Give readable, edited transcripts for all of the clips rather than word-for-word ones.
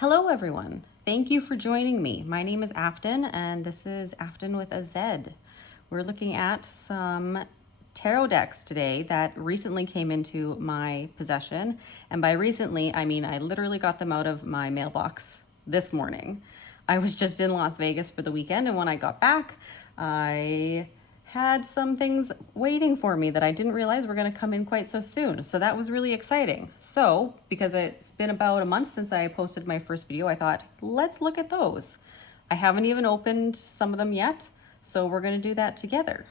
Hello everyone, thank you for joining me. My name is Afton and this is Afton with a Z. We're looking at some tarot decks today that recently came into my possession. And by recently, I mean I literally got them out of my mailbox this morning. I was just in Las Vegas for the weekend, and when I got back, I had some things waiting for me that I didn't realize were going to come in quite so soon. So that was really exciting. So because it's been about a month since I posted my first video, I thought, let's look at those. I haven't even opened some of them yet, so we're going to do that together.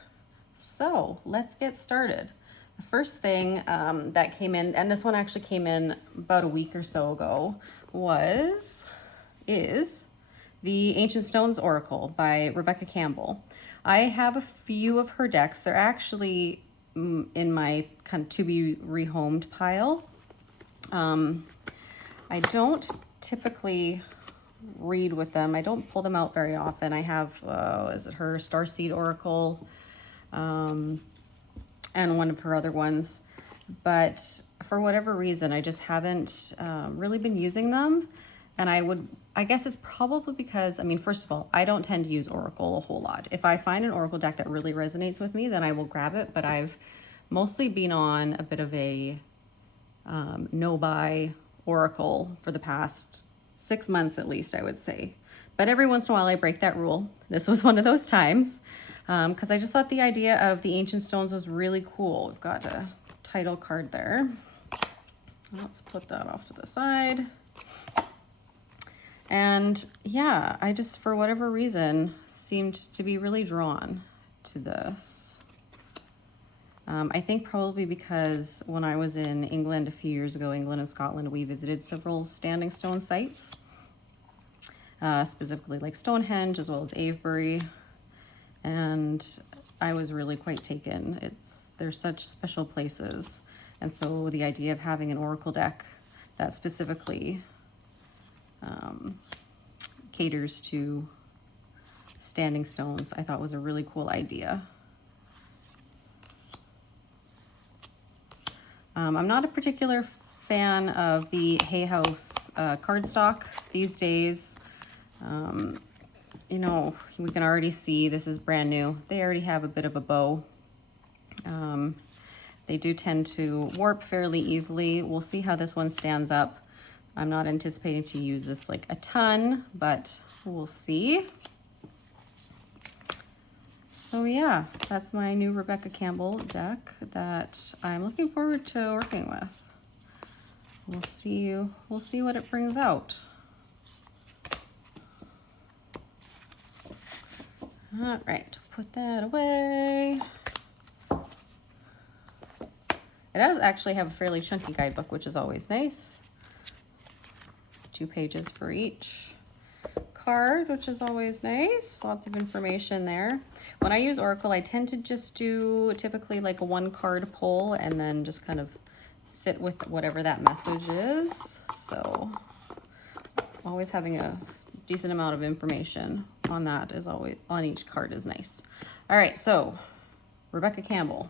So let's get started. The first thing that came in, and this one actually came in about a week or so ago, is the Ancient Stones Oracle by Rebecca Campbell. I have a few of her decks. They're actually in my kind of to be rehomed pile. I don't typically read with them. I don't pull them out very often. I have, is it her Starseed Oracle, and one of her other ones. But for whatever reason, I just haven't really been using them. And I guess it's probably because, I mean, first of all, I don't tend to use Oracle a whole lot. If I find an Oracle deck that really resonates with me, then I will grab it. But I've mostly been on a bit of a no-buy Oracle for the past 6 months at least, I would say. But every once in a while I break that rule. This was one of those times because I just thought the idea of the Ancient Stones was really cool. We've got a title card there. Let's put that off to the side. And yeah, I just, for whatever reason, seemed to be really drawn to this. I think probably because when I was in England a few years ago, England and Scotland, we visited several standing stone sites, specifically like Stonehenge as well as Avebury. And I was really quite taken. They're such special places. And so the idea of having an Oracle deck that specifically caters to standing stones, I thought was a really cool idea. I'm not a particular fan of the Hay House cardstock these days. You know, we can already see this is brand new. They already have a bit of a bow. They do tend to warp fairly easily. We'll see how this one stands up. I'm not anticipating to use this like a ton, but we'll see. So yeah, that's my new Rebecca Campbell deck that I'm looking forward to working with. We'll see what it brings out. All right, put that away. It does actually have a fairly chunky guidebook, which is always nice. 2 pages for each card, which is always nice. Lots of information there. When I use Oracle, I tend to just do typically like a 1 card pull and then just kind of sit with whatever that message is. So always having a decent amount of information on that is always, on each card is nice. All right, so Rebecca Campbell,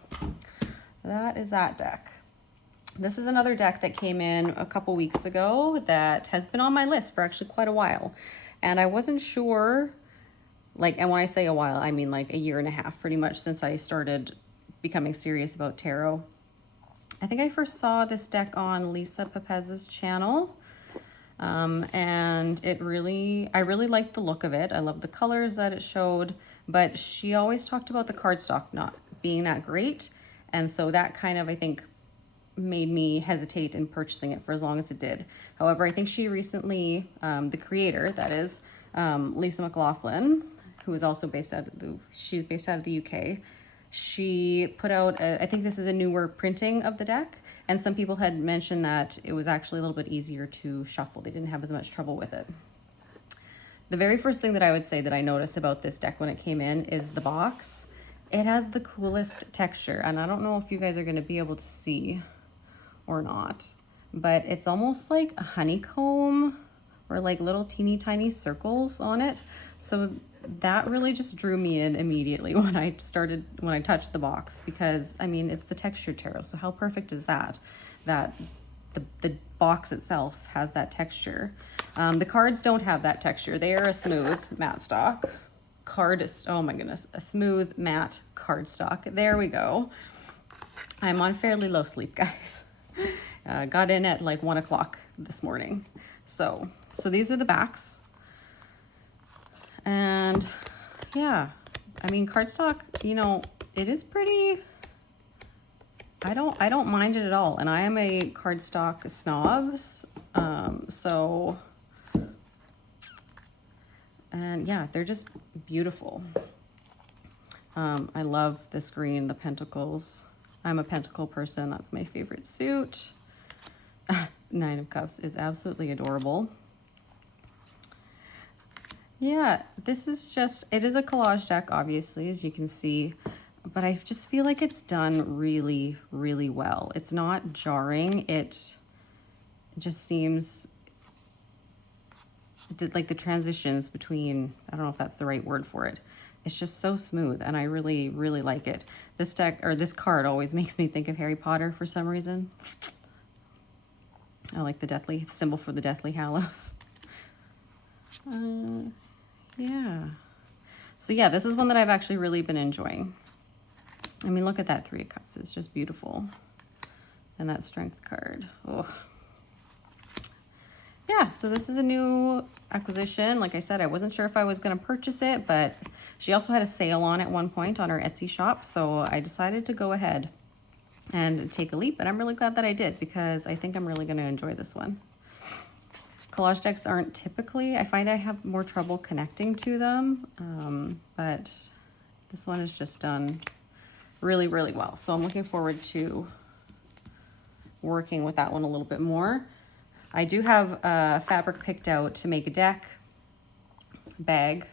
that is that deck. This is another deck that came in a couple weeks ago that has been on my list for actually quite a while. And I wasn't sure, like, and when I say a while, I mean like a year and a half, pretty much since I started becoming serious about tarot. I think I first saw this deck on Lisa Pepez's channel. And I really liked the look of it. I love the colors that it showed, but she always talked about the cardstock not being that great. And so that kind of, I think, made me hesitate in purchasing it for as long as it did. However, I think she recently, the creator, that is Lisa McLoughlin, who is also based out of the UK. She put out, I think this is a newer printing of the deck, and some people had mentioned that it was actually a little bit easier to shuffle. They didn't have as much trouble with it. The very first thing that I would say that I noticed about this deck when it came in is the box. It has the coolest texture, and I don't know if you guys are going to be able to see or not, but it's almost like a honeycomb or like little teeny tiny circles on it. So that really just drew me in immediately when I touched the box, because I mean, it's the textured tarot. So how perfect is that? That the box itself has that texture. The cards don't have that texture. They are a smooth matte stock. Oh my goodness, a smooth matte cardstock. There we go. I'm on fairly low sleep, guys. Got in at like 1 o'clock this morning. So these are the backs. And yeah, I mean, cardstock, you know, it is pretty, I don't mind it at all. And I am a cardstock snob. And yeah, they're just beautiful. I love this green, the pentacles. I'm a pentacle person. That's my favorite suit. 9 of Cups is absolutely adorable. Yeah, this is just, it is a collage deck, obviously, as you can see, but I just feel like it's done really, really well. It's not jarring. It just seems like the transitions between, I don't know if that's the right word for it. It's just so smooth, and I really, really like it. This deck, or this card, always makes me think of Harry Potter for some reason. I like the symbol for the Deathly Hallows. Yeah. So yeah, this is one that I've actually really been enjoying. I mean, look at that 3 of Cups. It's just beautiful. And that Strength card. Oh. Yeah, so this is a new acquisition. Like I said, I wasn't sure if I was going to purchase it, but she also had a sale on at one point on her Etsy shop. So I decided to go ahead and take a leap. And I'm really glad that I did, because I think I'm really going to enjoy this one. Collage decks aren't typically, I find I have more trouble connecting to them, but this one is just done really, really well. So I'm looking forward to working with that one a little bit more. I do have fabric picked out to make a deck bag,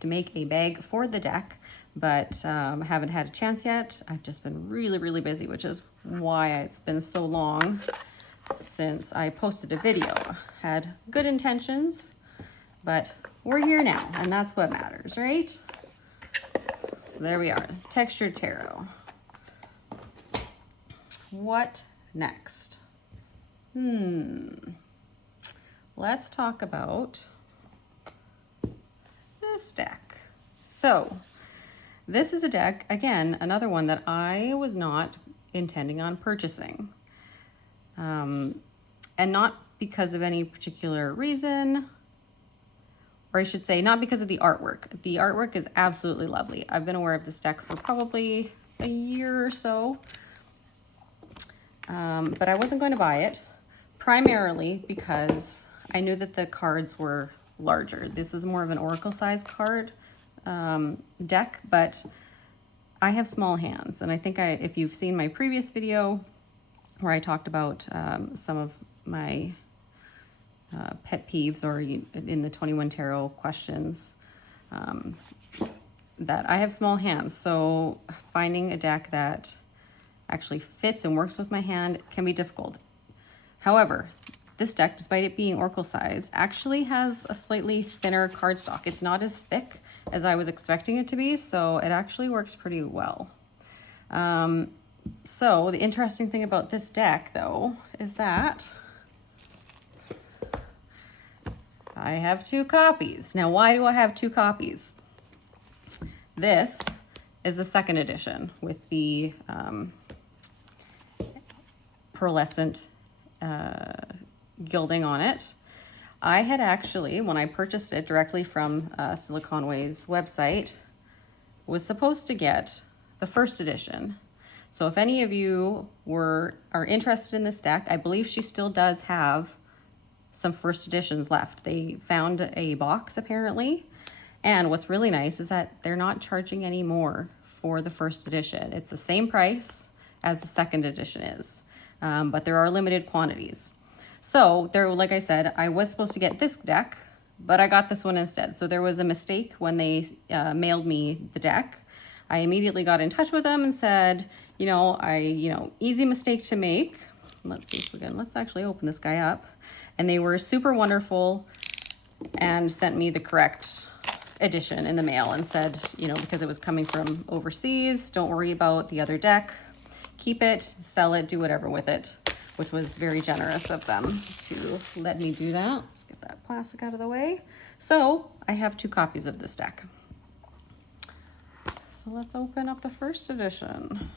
to make a bag for the deck, but haven't had a chance yet. I've just been really, really busy, which is why it's been so long since I posted a video. Had good intentions, but we're here now, and that's what matters, right? So there we are, textured tarot. What next? Let's talk about this deck. So this is a deck, again, another one that I was not intending on purchasing. And not because of any particular reason, or I should say not because of the artwork. The artwork is absolutely lovely. I've been aware of this deck for probably a year or so, but I wasn't going to buy it, primarily because I knew that the cards were larger. This is more of an oracle size card deck, but I have small hands, and I think if you've seen my previous video where I talked about some of my pet peeves, or in the 21 Tarot questions, that I have small hands. So finding a deck that actually fits and works with my hand can be difficult. However, this deck, despite it being oracle size, actually has a slightly thinner cardstock. It's not as thick as I was expecting it to be, so it actually works pretty well. So the interesting thing about this deck, though, is that I have 2 copies. Now, why do I have 2 copies? This is the 2nd edition with the pearlescent gilding on it. I had actually, when I purchased it directly from Cilla Conway's website, was supposed to get the 1st edition. So if any of you are interested in this deck, I believe she still does have some 1st editions left. They found a box apparently, and what's really nice is that they're not charging any more for the 1st edition. It's the same price as the 2nd edition is, but there are limited quantities. So there, like I said, I was supposed to get this deck, but I got this one instead. So there was a mistake when they mailed me the deck. I immediately got in touch with them and said, easy mistake to make. Let's see if we can, let's actually open this guy up. And they were super wonderful and sent me the correct edition in the mail and said, because it was coming from overseas, don't worry about the other deck. Keep it, sell it, do whatever with it. which was very generous of them to let me do that. Let's get that plastic out of the way. So I have 2 copies of this deck. So let's open up the first edition.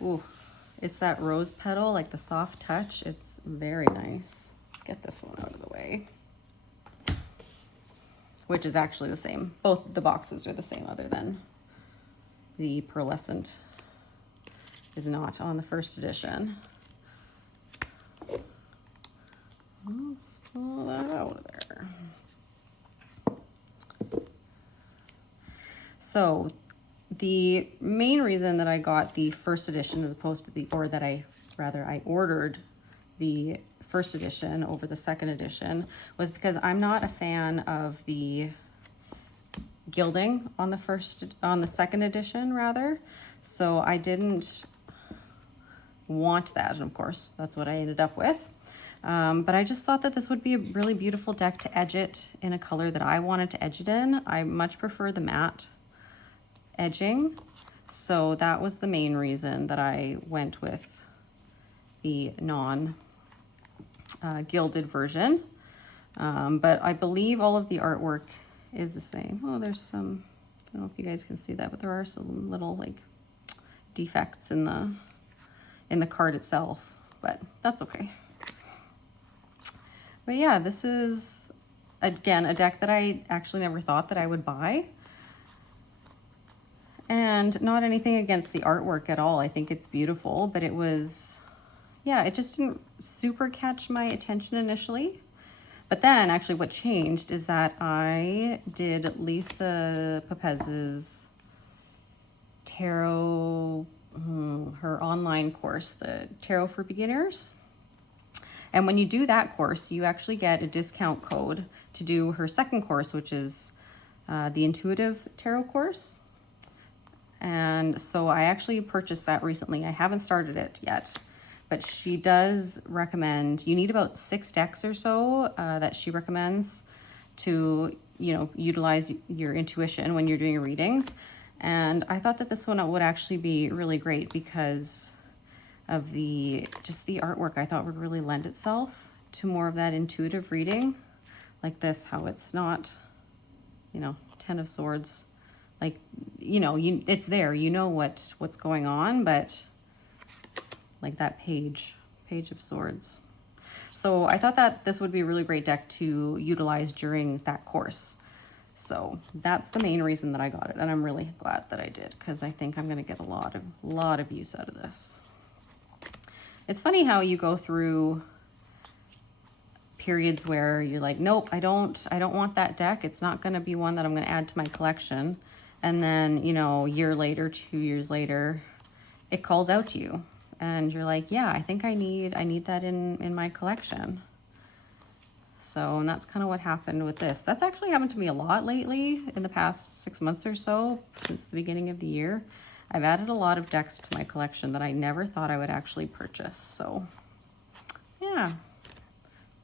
Ooh, it's that rose petal, like the soft touch. It's very nice. Let's get this one out of the way. Which is actually the same. Both the boxes are the same, other than the pearlescent is not on the first edition. Let's pull that out of there. So the main reason that I got the first edition as opposed to I ordered the first edition over the second edition was because I'm not a fan of the gilding on the second edition rather. So I didn't want that, and of course that's what I ended up with. But I just thought that this would be a really beautiful deck to edge it in a color that I wanted to edge it in. I much prefer the matte edging. So that was the main reason that I went with the gilded version. But I believe all of the artwork is the same. Oh, there's some, I don't know if you guys can see that, but there are some little like defects in the card itself, but that's okay. But yeah, this is, again, a deck that I actually never thought that I would buy. And not anything against the artwork at all. I think it's beautiful, but it was, yeah, it just didn't super catch my attention initially. But then actually what changed is that I did Lisa Pepez's tarot, her online course, the Tarot for Beginners. And when you do that course, you actually get a discount code to do her second course, which is the Intuitive Tarot course. And so I actually purchased that recently. I haven't started it yet, but she does recommend, you need about 6 decks or so that she recommends to, utilize your intuition when you're doing your readings. And I thought that this one would actually be really great because of the artwork. I thought would really lend itself to more of that intuitive reading like this, how it's not, 10 of Swords. Like, it's there, what's going on, but like that page of Swords. So I thought that this would be a really great deck to utilize during that course. So that's the main reason that I got it. And I'm really glad that I did, because I think I'm going to get a lot of use out of this. It's funny how you go through periods where you're like, nope, I don't want that deck. It's not going to be one that I'm going to add to my collection. And then, a year later, 2 years later, it calls out to you. And you're like, yeah, I think I need that in my collection. So, and that's kind of what happened with this. That's actually happened to me a lot lately in the past 6 months or so, since the beginning of the year. I've added a lot of decks to my collection that I never thought I would actually purchase. So, yeah,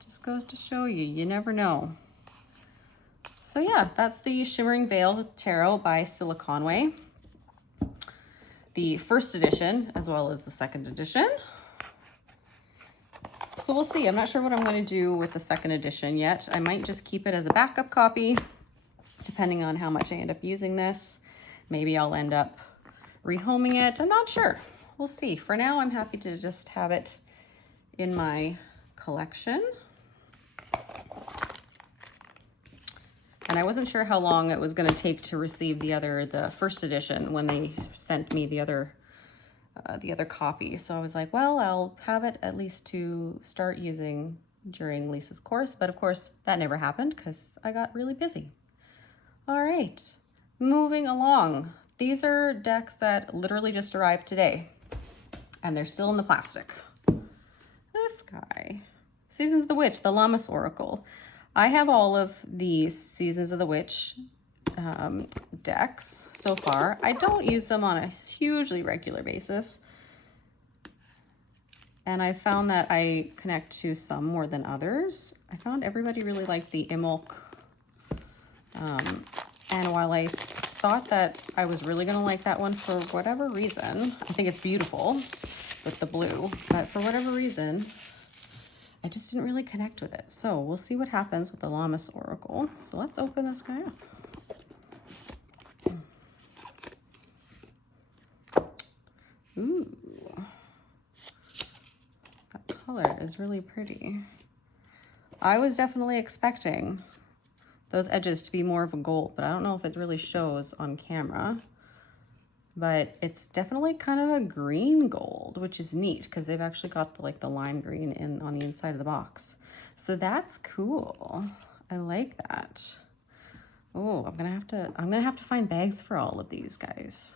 just goes to show you, you never know. So yeah, that's the Shimmering Veil Tarot by Cilla Conway. The first edition, as well as the second edition. So we'll see. I'm not sure what I'm going to do with the second edition yet. I might just keep it as a backup copy, depending on how much I end up using this. Maybe I'll end up rehoming it. I'm not sure. We'll see. For now, I'm happy to just have it in my collection. And I wasn't sure how long it was going to take to receive the first edition when they sent me the other copy. So I was like, well, I'll have it at least to start using during Lisa's course. But of course, that never happened because I got really busy. All right, moving along. These are decks that literally just arrived today, and they're still in the plastic. This guy, Seasons of the Witch, the Lammas Oracle. I have all of the Seasons of the Witch decks so far. I don't use them on a hugely regular basis. And I found that I connect to some more than others. I found everybody really liked the Imulk. And while I thought that I was really gonna like that one for whatever reason. I think it's beautiful with the blue, but for whatever reason, I just didn't really connect with it. So we'll see what happens with the Lammas Oracle. So let's open this guy up. Ooh, that color is really pretty. I was definitely expecting those edges to be more of a gold, but I don't know if it really shows on camera. But it's definitely kind of a green gold, which is neat because they've actually got the, like the lime green in on the inside of the box. So that's cool. I like that. Oh, I'm gonna have to find bags for all of these guys.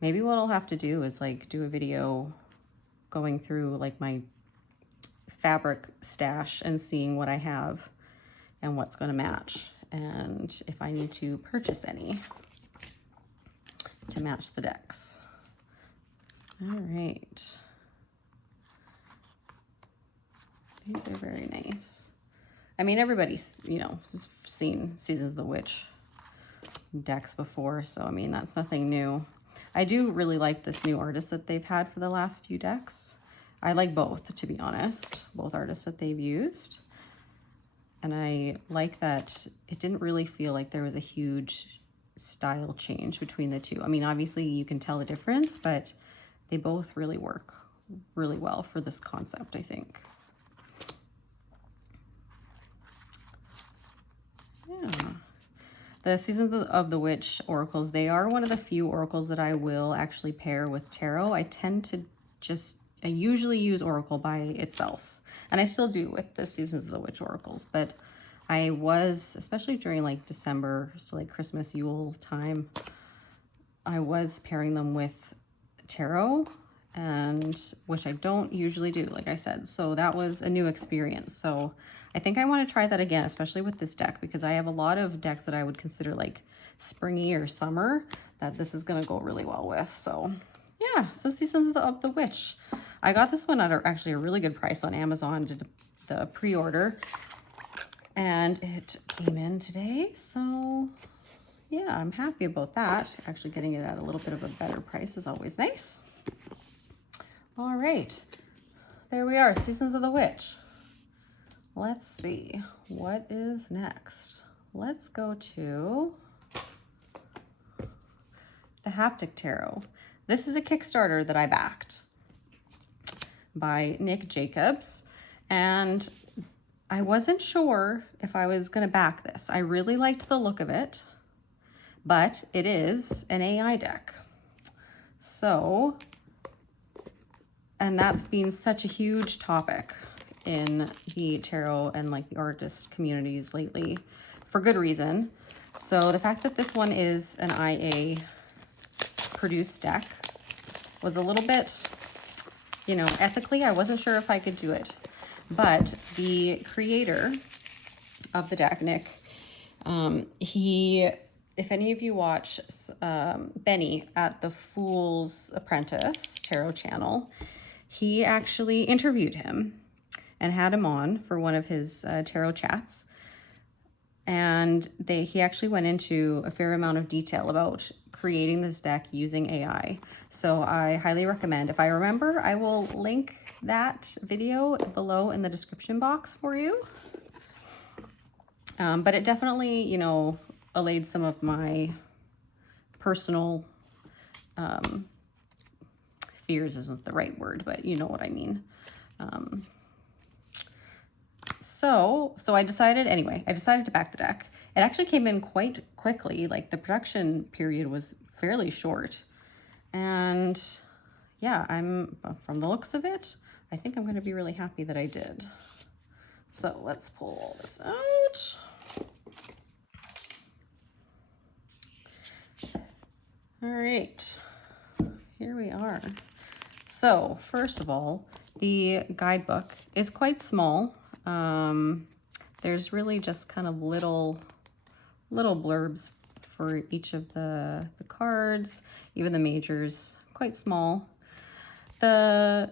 Maybe what I'll have to do is like do a video going through like my fabric stash and seeing what I have and what's going to match, and if I need to purchase any to match the decks. All right. These are very nice. I mean, everybody's, you know, seen Seasons of the Witch decks before, so I mean, that's nothing new. I do really like this new artist that they've had for the last few decks. I like both, to be honest, both artists that they've used. And I like that it didn't really feel like there was a huge style change between the two. I mean, obviously you can tell the difference, but they both really work really well for this concept, I think. Yeah. The Seasons of the Witch oracles, they are one of the few oracles that I will actually pair with tarot. I usually use oracle by itself, and I still do with the Seasons of the Witch oracles, but I was, especially during like December, so like Christmas, Yule time, I was pairing them with tarot, and which I don't usually do, like I said. So that was a new experience. So I think I want to try that again, especially with this deck, because I have a lot of decks that I would consider like springy or summer that this is going to go really well with. So yeah, so Seasons of the Witch. I got this one at actually a really good price on Amazon, did the pre-order, and it came in today. So yeah, I'm happy about that. Actually getting it at a little bit of a better price is always nice. All right, there we are, Seasons of the Witch. Let's see, what is next? Let's go to the Haptic Tarot. This is a Kickstarter that I backed by Nick Jacobs, and I wasn't sure if I was going to back this. I really liked the look of it, but it is an AI deck. So, and that's been such a huge topic in the tarot and like the artist communities lately, for good reason. So the fact that this one is an IA produced deck was a little bit, you know, ethically, I wasn't sure if I could do it. But the creator of the deck, Nick, if any of you watch Benny at the Fool's Apprentice Tarot channel, he actually interviewed him and had him on for one of his tarot chats. And he actually went into a fair amount of detail about creating this deck using AI. So I highly recommend, if I remember, I will link that video below in the description box for you. But it definitely, you know, allayed some of my personal fears isn't the right word, but you know what I mean. So I decided to back the deck. It actually came in quite quickly. Like the production period was fairly short. And yeah, from the looks of it, I think I'm going to be really happy that I did. So let's pull all this out. All right, here we are. So first of all, the guidebook is quite small. There's really just kind of little blurbs for each of the cards, even the majors, quite small. The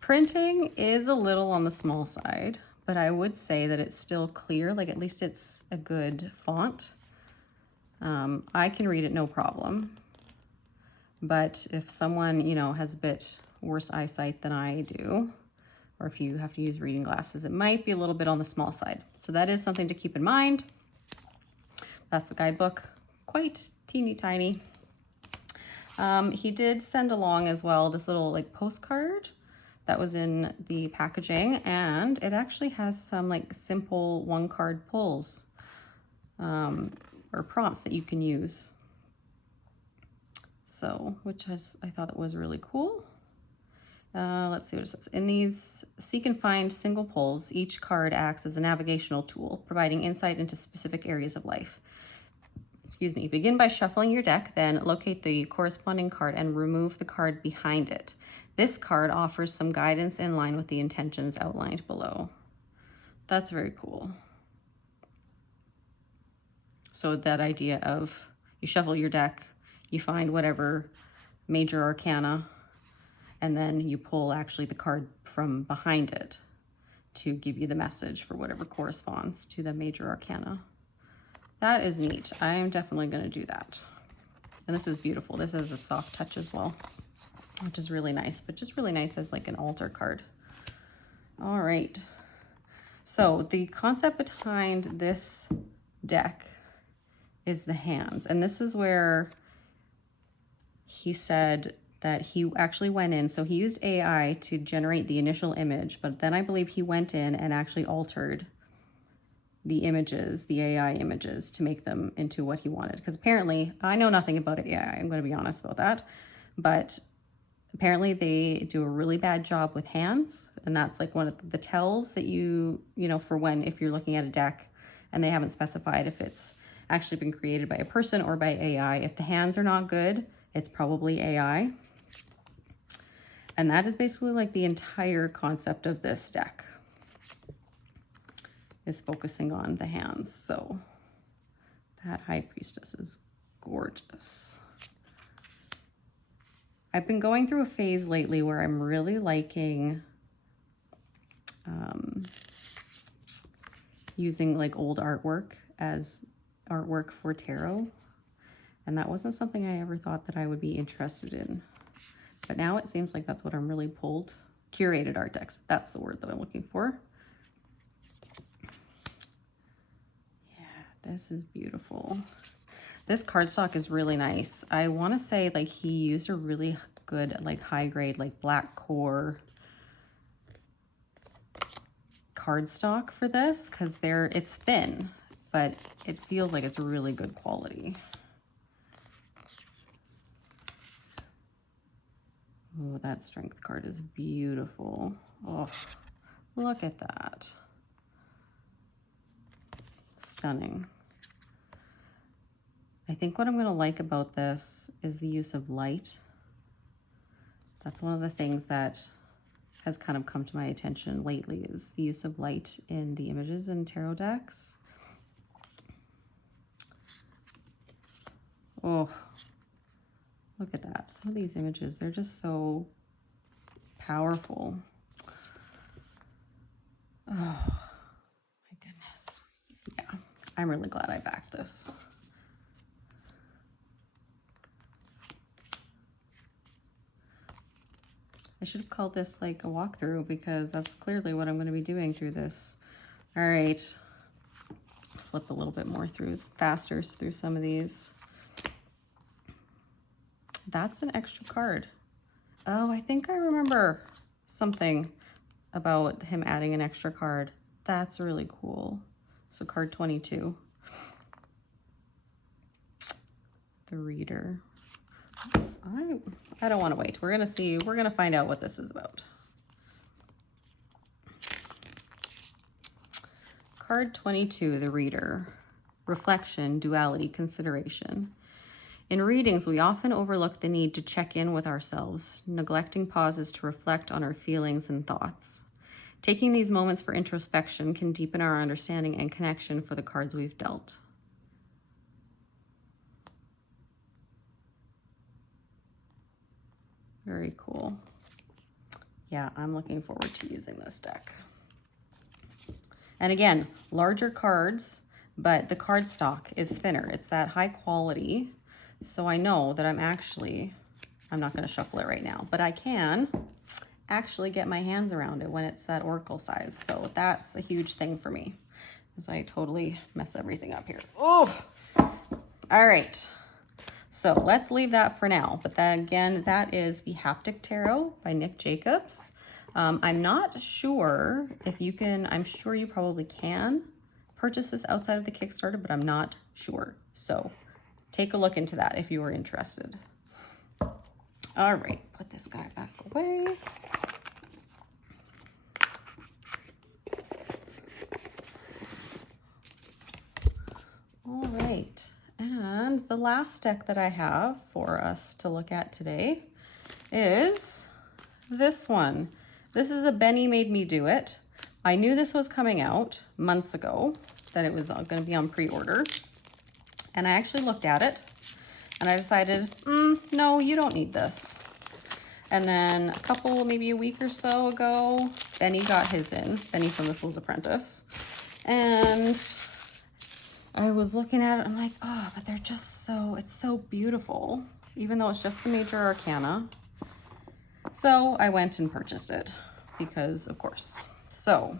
printing is a little on the small side, but I would say that it's still clear, like at least it's a good font. I can read it no problem. But if someone, you know, has a bit worse eyesight than I do, or if you have to use reading glasses, it might be a little bit on the small side. So that is something to keep in mind. That's the guidebook, quite teeny tiny. He did send along as well this little like postcard that was in the packaging, and it actually has some like simple one card pulls or prompts that you can use. So, I thought it was really cool. Let's see what it says. In these seek and find single pulls, each card acts as a navigational tool, providing insight into specific areas of life. Excuse me. Begin by shuffling your deck, then locate the corresponding card and remove the card behind it. This card offers some guidance in line with the intentions outlined below. That's very cool. So that idea of you shuffle your deck, you find whatever major arcana, and then you pull actually the card from behind it to give you the message for whatever corresponds to the major arcana. That is neat. I am definitely going to do that. And this is beautiful. This has a soft touch as well, which is really nice, but just really nice as like an altar card. All right. So the concept behind this deck is the hands. And this is where he said that he actually went in. So he used AI to generate the initial image, but then I believe he went in and actually altered the images, the AI images, to make them into what he wanted. Because apparently, I know nothing about AI, I'm going to be honest about that, but apparently they do a really bad job with hands, and that's like one of the tells that you know, for when, if you're looking at a deck and they haven't specified if it's actually been created by a person or by AI. If the hands are not good, it's probably AI. And that is basically like the entire concept of this deck, is focusing on the hands. So that High Priestess is gorgeous. I've been going through a phase lately where I'm really liking using like old artwork as artwork for tarot. And that wasn't something I ever thought that I would be interested in. But now it seems like that's what I'm really pulled. Curated art decks, that's the word that I'm looking for. Yeah, this is beautiful. This cardstock is really nice. I want to say like he used a really good like high grade like black core cardstock for this, because it's thin, but it feels like it's really good quality. Oh, that strength card is beautiful. Oh, look at that. Stunning. I think what I'm going to like about this is the use of light. That's one of the things that has kind of come to my attention lately, is the use of light in the images in tarot decks. Oh, look at that. Some of these images, they're just so powerful. Oh, my goodness. Yeah, I'm really glad I backed this. I should have called this like a walkthrough, because that's clearly what I'm going to be doing through this. All right. Flip a little bit more faster through some of these. That's an extra card. Oh, I think I remember something about him adding an extra card. That's really cool. So card 22. The Reader. I don't want to wait. We're going to find out what this is about. Card 22, The Reader. Reflection, duality, consideration. In readings, we often overlook the need to check in with ourselves, neglecting pauses to reflect on our feelings and thoughts. Taking these moments for introspection can deepen our understanding and connection for the cards we've dealt. Very cool. Yeah, I'm looking forward to using this deck. And again, larger cards but the cardstock is thinner. It's that high quality. So I know that I'm not going to shuffle it right now, but I can actually get my hands around it when it's that oracle size. So that's a huge thing for me, because I totally mess everything up here. Oh, all right. So let's leave that for now. But then again, that is the Haptic Tarot by Nick Jacobs. I'm not sure if you can, I'm sure you probably can purchase this outside of the Kickstarter, but I'm not sure. So take a look into that if you are interested. All right, put this guy back away. All right, and the last deck that I have for us to look at today is this one. This is a Benny Made Me Do It. I knew this was coming out months ago, that it was going to be on pre-order, and I actually looked at it, and I decided, no, you don't need this. And then maybe a week or so ago, Benny got his in, Benny from The Fool's Apprentice, and I was looking at it, I'm like, oh, but they're just it's so beautiful, even though it's just the major arcana. So I went and purchased it because, of course. So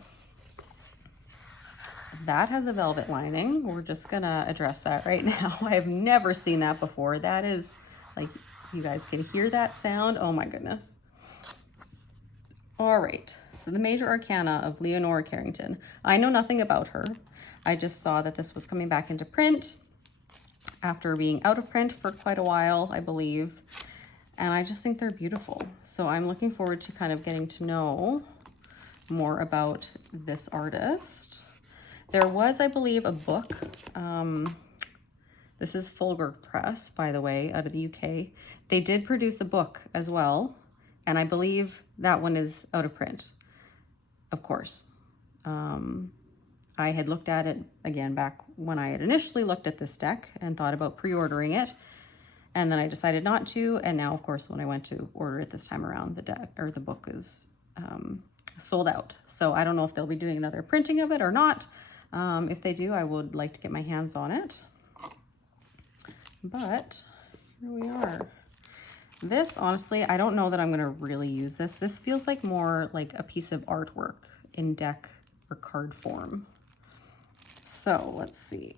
that has a velvet lining. We're just gonna address that right now. I have never seen that before. That is, like, you guys can hear that sound. Oh my goodness. All right, so the major arcana of Leonora Carrington. I know nothing about her. I just saw that this was coming back into print after being out of print for quite a while, I believe. And I just think they're beautiful. So I'm looking forward to kind of getting to know more about this artist. There was, I believe, a book. This is Fulgar Press, by the way, out of the UK. They did produce a book as well, and I believe that one is out of print, of course. I had looked at it again back when I had initially looked at this deck and thought about pre-ordering it, and then I decided not to. And now, of course, when I went to order it this time around, the book is sold out. So I don't know if they'll be doing another printing of it or not. If they do, I would like to get my hands on it. But here we are. This, honestly, I don't know that I'm going to really use this. This feels like more like a piece of artwork in deck or card form. So let's see.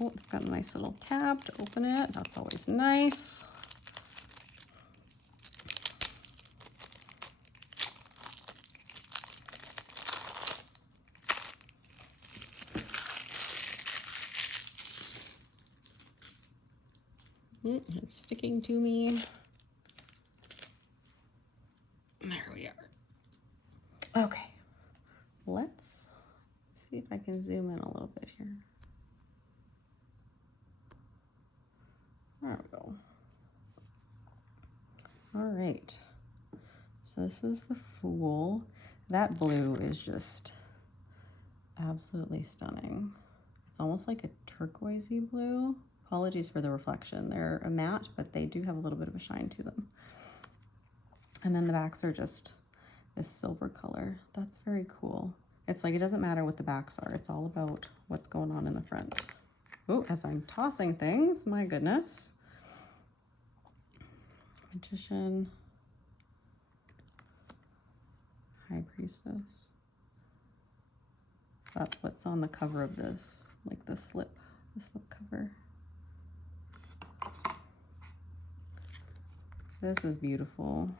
Oh, it's got a nice little tab to open it. That's always nice. It's sticking to me. There we are. Okay, let's see if I can zoom in a little bit here. There we go. All right, so this is the Fool. That blue is just absolutely stunning. It's almost like a turquoisey blue. Apologies for the reflection. They're a matte, but they do have a little bit of a shine to them. And then the backs are just this silver color. That's very cool. It's like, it doesn't matter what the backs are. It's all about what's going on in the front. Oh, as I'm tossing things, my goodness. Magician. High Priestess. So that's what's on the cover of this, like the slip cover. This is beautiful.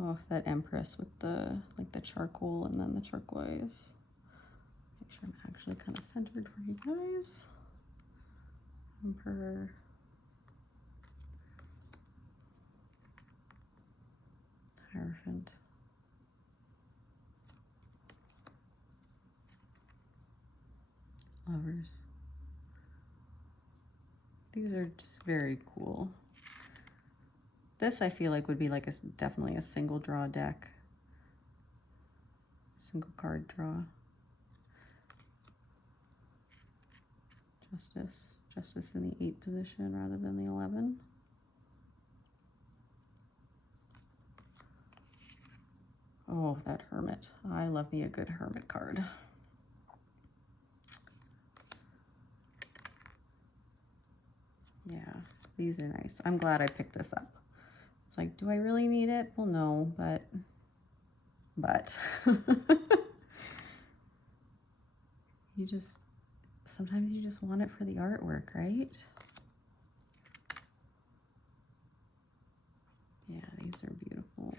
Oh, that Empress with the charcoal and then the turquoise. Make sure I'm actually kind of centered for you guys. Emperor. Hierophant. Lovers. These are just very cool. This I feel like would be like definitely a single draw deck. Single card draw. Justice in the 8 position rather than the 11. Oh, that Hermit. I love me a good Hermit card. Yeah, these are nice. I'm glad I picked this up. It's like, do I really need it? Well, no, but sometimes you just want it for the artwork, right? Yeah, these are beautiful.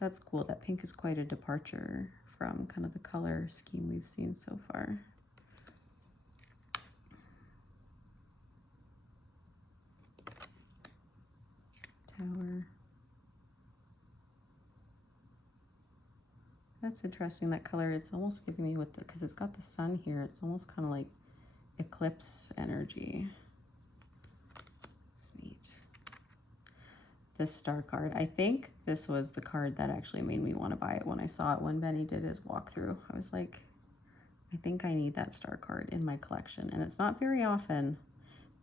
That's cool. That pink is quite a departure from kind of the color scheme we've seen so far. Tower. That's interesting, that color. It's almost giving me with the, because it's got the sun here, it's almost kind of like eclipse energy. It's neat. This star card, I think this was the card that actually made me want to buy it when I saw it when Benny did his walkthrough. I was like, I think I need that star card in my collection. And it's not very often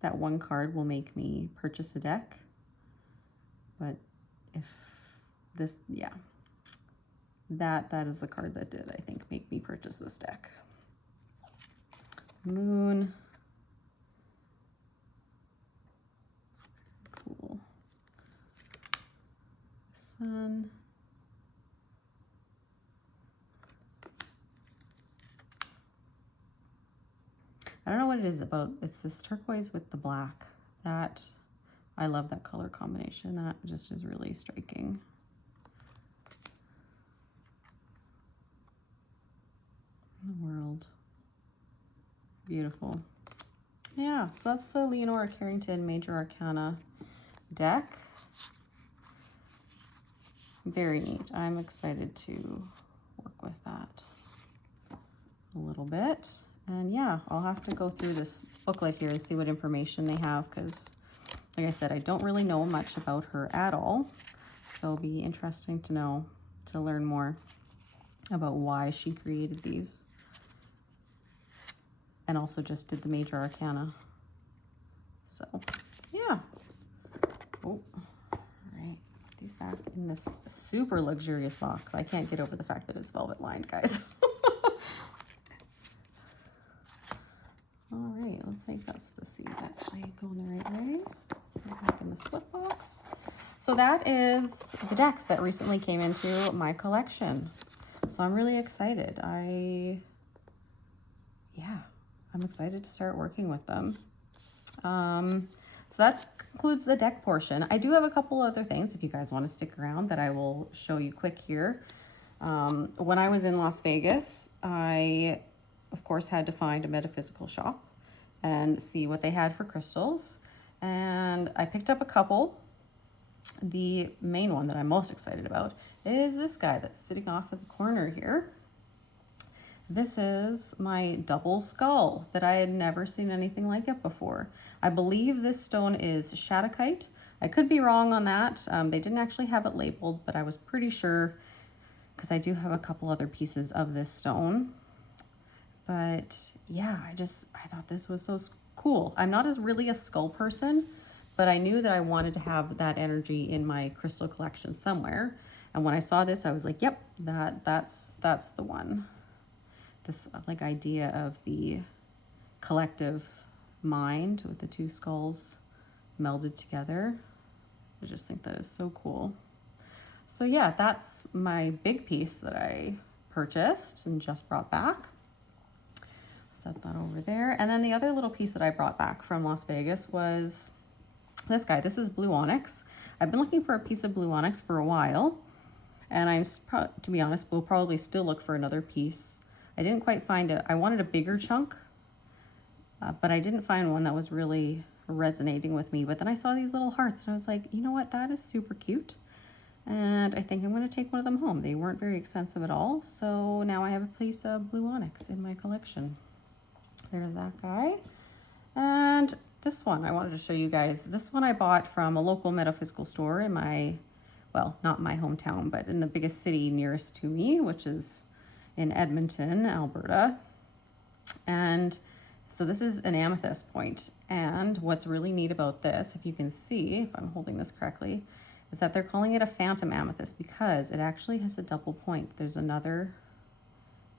that one card will make me purchase a deck. But if this, yeah. That is the card that did, I think, make me purchase this deck. Moon. Cool. Sun. I don't know what it is about, it's this turquoise with the black. That, I love that color combination. That just is really striking. The world. Beautiful. Yeah, so that's the Leonora Carrington Major Arcana deck. Very neat. I'm excited to work with that a little bit. And yeah, I'll have to go through this booklet here to see what information they have, because like I said, I don't really know much about her at all. So it'll be interesting to know, to learn more about why she created these. And also just did the Major Arcana. So, yeah. Oh, all right. Put these back in this super luxurious box. I can't get over the fact that it's velvet lined, guys. All right, let's make that so the seeds actually go in the right way. Put it back in the slip box. So that is the decks that recently came into my collection. So I'm really excited. I'm excited to start working with them. So that concludes the deck portion. I do have a couple other things if you guys want to stick around that I will show you quick here. When I was in Las Vegas, I, of course, had to find a metaphysical shop and see what they had for crystals. And I picked up a couple. The main one that I'm most excited about is this guy that's sitting off in the corner here. This is my double skull that I had never seen anything like it before. I believe this stone is Shattuckite. I could be wrong on that. They didn't actually have it labeled, but I was pretty sure because I do have a couple other pieces of this stone. But yeah, I thought this was so cool. I'm not really a skull person, but I knew that I wanted to have that energy in my crystal collection somewhere. And when I saw this, I was like, yep, that's the one. This like idea of the collective mind with the two skulls melded together. I just think that is so cool. So yeah, that's my big piece that I purchased and just brought back. Set that over there. And then the other little piece that I brought back from Las Vegas was this guy. This is blue onyx. I've been looking for a piece of blue onyx for a while, and to be honest, we'll probably still look for another piece. I didn't quite find it. I wanted a bigger chunk, but I didn't find one that was really resonating with me. But then I saw these little hearts and I was like, you know what? That is super cute. And I think I'm going to take one of them home. They weren't very expensive at all. So now I have a piece of blue onyx in my collection. There's that guy. And this one I wanted to show you guys. This one I bought from a local metaphysical store in not my hometown, but in the biggest city nearest to me, which is in Edmonton, Alberta. And so this is an amethyst point. And what's really neat about this, if you can see, if I'm holding this correctly, is that they're calling it a phantom amethyst because it actually has a double point. There's another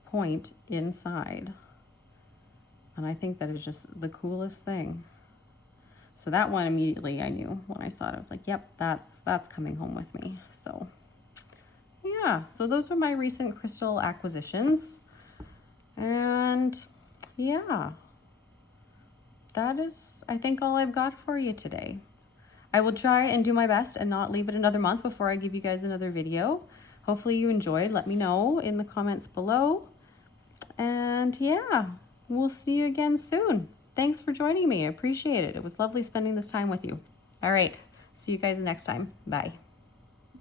point inside. And I think that is just the coolest thing. So that one immediately I knew when I saw it. I was like, yep, that's coming home with me. So yeah, so those are my recent crystal acquisitions. And yeah, that is, I think, all I've got for you today. I will try and do my best and not leave it another month before I give you guys another video. Hopefully you enjoyed. Let me know in the comments below. And yeah, we'll see you again soon. Thanks for joining me. I appreciate it. It was lovely spending this time with you. All right, see you guys next time. Bye.